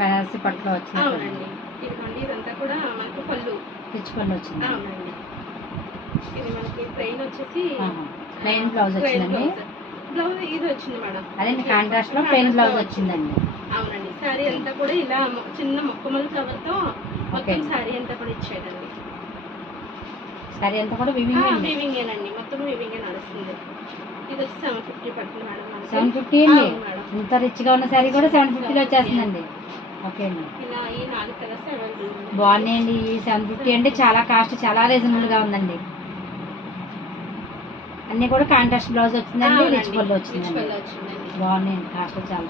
బెనారసి పట్టులో వచ్చింది. అవునండి. ఇదిగోండి ఇదంతా కూడా మనకు పళ్ళు రిచ్ పళ్ళు వచ్చింది. అవునండి. ఇది మనకి ప్లెయిన్ వచ్చేసి ప్లెయిన్ బ్లౌజ్ వచ్చిందండి. బ్లౌజ్ ఇది వచ్చింది మేడం. అదే కాంట్రాస్ట్ లో ప్లెయిన్ బ్లౌజ్ వచ్చిందండి. అవునండి. శారీ అంతా కూడా ఇలా చిన్న మొక్కమల్ ఫ్లవర్ తో మొత్తం శారీ అంతా కూడా ఇచ్చేయండి. శారీ అంతా కూడా వీవింగేనండి. మొత్తం వీవింగే నడుస్తుంది. ఇది వచ్చి 750 పడుతుంది మేడం. 750 అండి. ఇంత రిచ్ గా ఉన్న శారీ కూడా 750 వచ్చేస్తుందండి. ఓకే అండి. ఇలా ఈ 4 కలర్స్ అవైలబుల్ బాగున్నాయండి. ఈ 750 అంటే చాలా కాస్ట్, చాలా రీజనబుల్ గా ఉందండి. అన్ని కూడా కాంట్రాస్ట్ బ్లౌజ్ వచ్చిందండి, రిచ్ పళ్ళు వచ్చిందండి. బాగున్నాయండి. కాస్ట్ చాలా